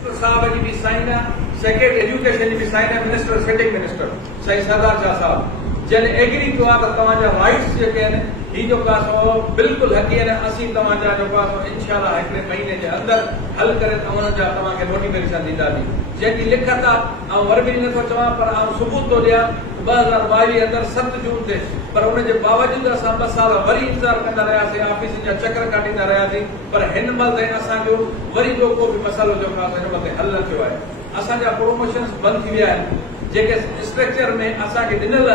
साहब जी भी साइन है, सेक्रेटरी एजुकेशन जी भी साइन है, मिनिस्टर सिटिंग मिनिस्टर सही सरदार शाह साहब जन एग्री कयो आहे त तव्हांजा राइट्स जेके आहिनि ही जो कासो बिल्कुल हक़ी आहिनि असीं तव्हांजा जो कासो इंशाअल्लाह हिकिड़े महीने जे अंदर हल करे उन्हनि जा तव्हांखे नोटिफिकेशन ॾींदासीं जेकी लिखत आहे ऐं वरी बि नथो चवां पर सबूत थो ॾियां 2022 अंदर 7 जून ते पर उनजे बावजूद असां 2 साल वरी इंतजार कंदा रहियासीं ऑफिस जा चक्कर काटींदा रहियासीं पर हिन महिल ताईं असांजो वरी जो को बि मसालो जो कासो हिन महिल हल न थियो आहे असांजा प्रोमोशन्स बंदि थी विया आहिनि जेके स्ट्रक्चर में असांखे ॾिनल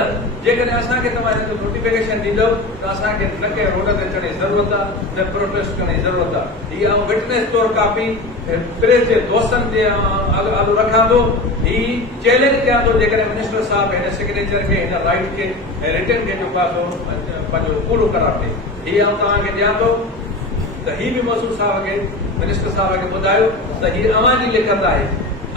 जेकॾहिं असांखे तव्हां हिन जो नोटिफिकेशन ॾींदव त असांखे न के रोड ते अचण जी ज़रूरत आहे न प्रोटेस्ट करण जी ज़रूरत आहे हीअ आउं विटनेस तौर कापी प्रेस जे दोस्तनि जे आलू रखां थो ही चैलेंज कयां थो जेकॾहिं मिनिस्टर साहब हिन सिग्नेचर खे हिन राइट खे रिटर्न खे जो पासो पंहिंजो पूरो करार ॾे हीअ आउं तव्हांखे ॾियां थो त ही बि मसूद साहब खे मिनिस्टर साहब खे ॿुधायो त हीअ अवांजी लिखत आहे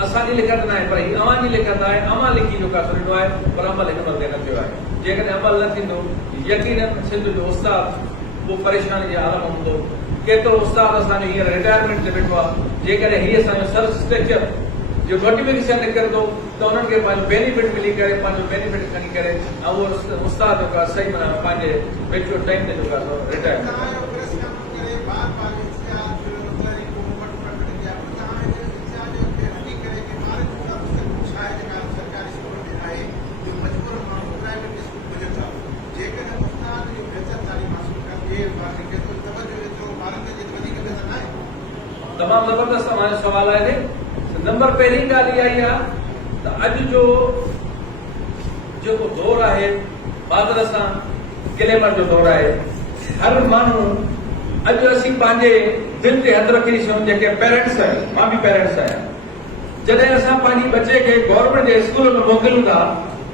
असांजी लिखत न आहे पर ही अवांजी लिखत आहे अवां लिखी जो कासो ॾिनो आहे पर अमल हिन महिल न थियो आहे जेकॾहिं अमल न थींदो यकीनन सिंध जो उस्ताद उहो परेशानी जे आलम हूंदो केतिरो उस्ताद असांजो हींअर रिटायरमेंट ते वेठो आहे जेकॾहिं हीअ असांजो सर्व स्ट्रक्चर जो नोटिफिकेशन निकिरंदो त उन्हनि खे पंहिंजो बेनिफिट मिली करे पंहिंजो बेनिफिट खणी करे ऐं उहो उस्ताद जो सही माना पंहिंजे वेठो टाइम ते जो कासो रिटायरमेंट तमाम जबरदस्त हमारे सवाल आए थे नंबर पहली गाली आई है तो अज जो दौर है बादल सां ग्लैमर जो दौर है हर मानू अज असी पांजे दिल ते हथ रखी ॾिसूं जेके पेरेंट्स आहिनि मां बि पेरेंट्स आहियां जॾहिं असां पंहिंजी बच्चे खे गवर्नमेंट जे स्कूल में मोकिलियूं था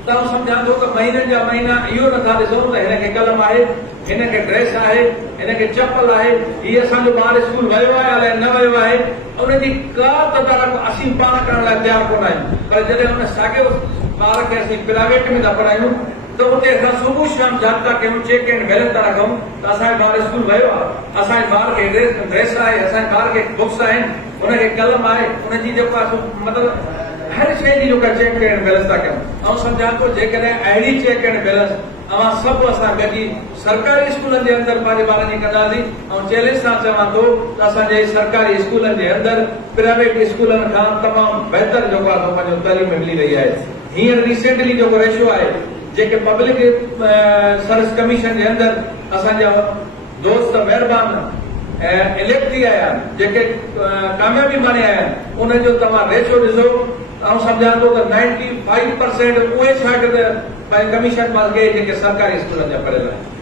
त आउं सम्झां थो त महीननि जा महीना इहो नथा ॾिसूं त हिनखे कलम आहे हिनखे ड्रेस आहे हिनखे चपल आहे हीअ असांजो ॿार स्कूल वियो आहे अलाए न वियो आहे उनजी का तदारक असीं पाण करण लाइ तयारु कोन आहियूं पर जॾहिं हुन साॻियो ॿार खे असीं प्राइवेट में था पढ़ायूं त उते असां सुबुह शाम जांच था कयूं चेक एंड बैलेंस था रखूं त असांजो ॿार स्कूल वियो आहे असांजे ॿार खे ड्रेस आहे असांजे ॿार खे बुक्स आहिनि हुनखे कलम आहे हुनजी जेको आहे मतिलबु हर शइ जी जेका चेक एंड बैलेंस था कयूं ऐं सम्झां थो जेकॾहिं अहिड़ी चेक एंड बैलेंस अवां सभु असां गॾिजी सरकारी स्कूलनि जे अंदरि पंहिंजे ॿारनि जी कंदासीं ऐं चैलेंज सां चवां थो त असांजे सरकारी स्कूलनि जे अंदरि प्राइवेट स्कूलनि खां तमामु बहितर जेको आहे पंहिंजो तालीम मिली रही आहे हींअर रिसेंटली जेको रेशियो आहे जेके पब्लिक सर्विस कमीशन जे अंदरि असांजा दोस्त महिरबान इलेक्ट थी आया जेके कामयाबी माने आया आहिनि उन्हनि जो तव्हां रेशियो ॾिसो ऐं सम्झां थो त 95% उहे शागिर्द कमीशन पास कई जेके सरकारी स्कूलनि जा पढ़ियल आहिनि